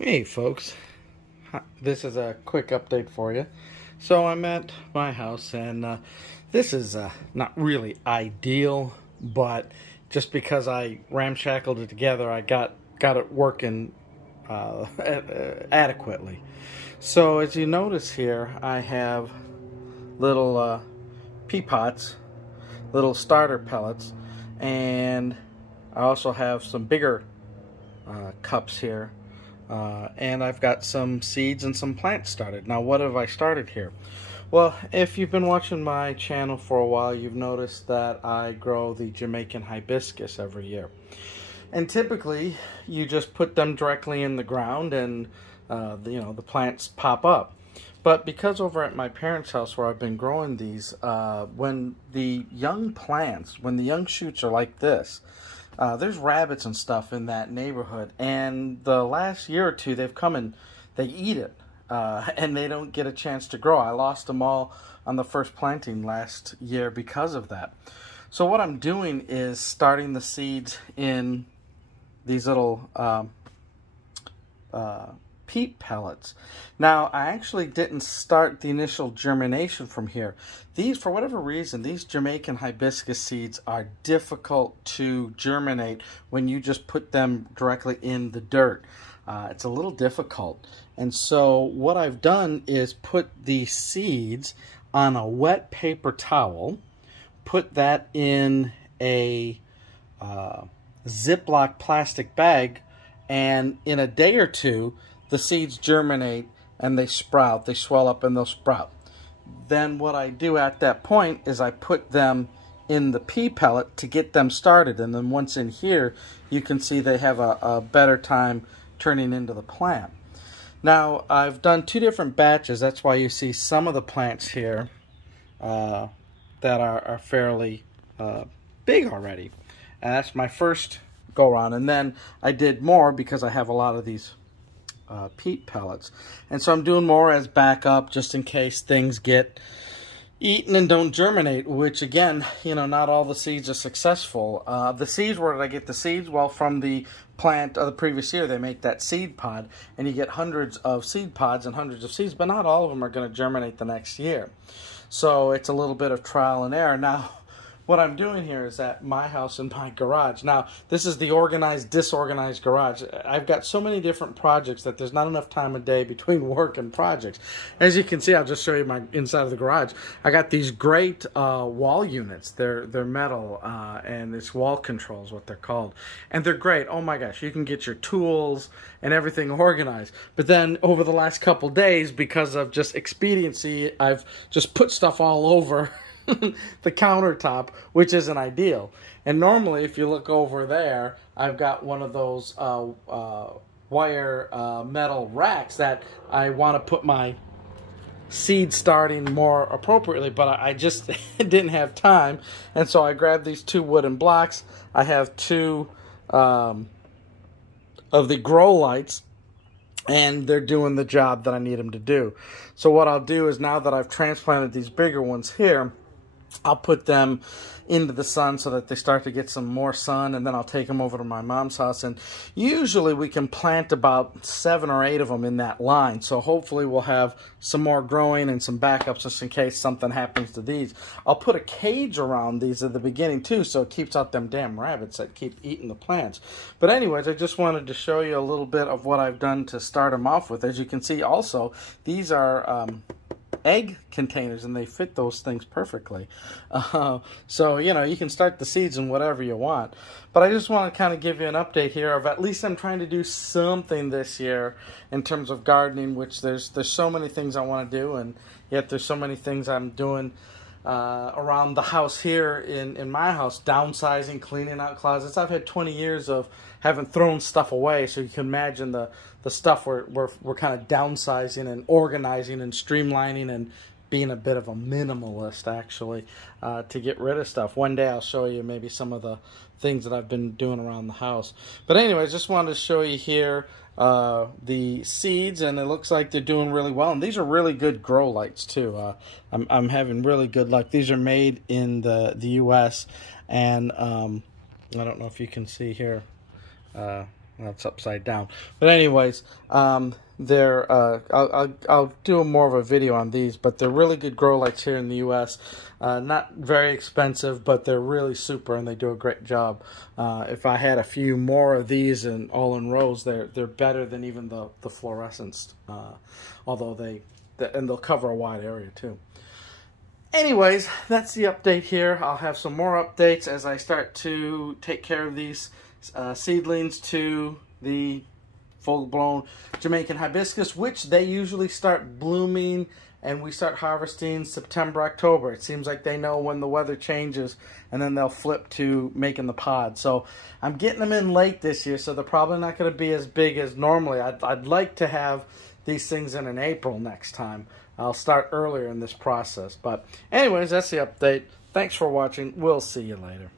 Hey folks, this is a quick update for you. So I'm at my house and this is not really ideal, but just because I ramshackled it together, I got it working adequately. So as you notice here, I have little pea pots, little starter pellets, and I also have some bigger cups here. And I've got some seeds and some plants started. Now, what have I started here? Well, if you've been watching my channel for a while, you've noticed that I grow the Jamaican hibiscus every year. And typically, you just put them directly in the ground and, the plants pop up. But because over at my parents' house where I've been growing these, when the young plants, when the young shoots are like this, there's rabbits and stuff in that neighborhood, and the last year or two they've come and they eat it, and they don't get a chance to grow. I lost them all on the first planting last year because of that. So what I'm doing is starting the seeds in these little peat pellets. Now, I actually didn't start the initial germination from here. These, for whatever reason, these Jamaican hibiscus seeds are difficult to germinate when you just put them directly in the dirt. It's a little difficult. And so what I've done is put the seeds on a wet paper towel, put that in a Ziploc plastic bag, and in a day or two, the seeds germinate and they sprout. They swell up and they'll sprout. Then what I do at that point is I put them in the pea pellet to get them started. And then once in here, you can see they have a better time turning into the plant. Now, I've done two different batches. That's why you see some of the plants here that are fairly big already. And that's my first go around. And then I did more because I have a lot of these peat pellets, and so I'm doing more as backup just in case things get eaten and don't germinate, which again, not all the seeds are successful. The seeds, where did I get the seeds? Well, from the plant of the previous year. They make that seed pod, and you get hundreds of seed pods and hundreds of seeds, but not all of them are going to germinate the next year. So it's a little bit of trial and error. Now, what I'm doing here is at my house in my garage. Now, this is the organized, disorganized garage. I've got so many different projects that there's not enough time of day between work and projects. As you can see, I'll just show you my inside of the garage. I got these great wall units. They're metal, and it's wall controls, what they're called. And they're great. Oh my gosh, you can get your tools and everything organized. But then over the last couple days, because of just expediency, I've just put stuff all over the countertop, which isn't ideal. And normally, if you look over there, I've got one of those wire metal racks that I want to put my seed starting more appropriately, but I just didn't have time, and so I grabbed these two wooden blocks. I have two of the grow lights, and they're doing the job that I need them to do. So what I'll do is, now that I've transplanted these bigger ones here, I'll put them into the sun so that they start to get some more sun, and then I'll take them over to my mom's house. And usually we can plant about 7 or 8 of them in that line. So hopefully we'll have some more growing and some backups just in case something happens to these. I'll put a cage around these at the beginning too, so it keeps out them damn rabbits that keep eating the plants. But anyways, I just wanted to show you a little bit of what I've done to start them off with. As you can see also, these are egg containers, and they fit those things perfectly. So, you can start the seeds in whatever you want. But I just want to kind of give you an update here of at least I'm trying to do something this year in terms of gardening, which there's so many things I want to do, and yet there's so many things I'm doing around the house here in my house, downsizing, cleaning out closets. I've had 20 years of having thrown stuff away, so you can imagine the stuff we're kind of downsizing and organizing and streamlining and being a bit of a minimalist, actually, to get rid of stuff. One day I'll show you maybe some of the things that I've been doing around the house. But anyways, just wanted to show you here the seeds, and it looks like they're doing really well. And these are really good grow lights too. I'm having really good luck. These are made in the U.S. and I don't know if you can see here. That's upside down. But anyways, they're I'll do more of a video on these, but they're really good grow lights here in the U.S. Not very expensive, but they're really super, and they do a great job. If I had a few more of these and all in rows, they're better than even the fluorescents. Although and they'll cover a wide area too. Anyways, that's the update here. I'll have some more updates as I start to take care of these seedlings to the full-blown Jamaican hibiscus, which they usually start blooming and we start harvesting September, October. It seems like they know when the weather changes, and then they'll flip to making the pod. So I'm getting them in late this year, so they're probably not going to be as big as normally. I'd like to have these things in April next time. I'll start earlier in this process. But anyways, that's the update. Thanks for watching. We'll see you later.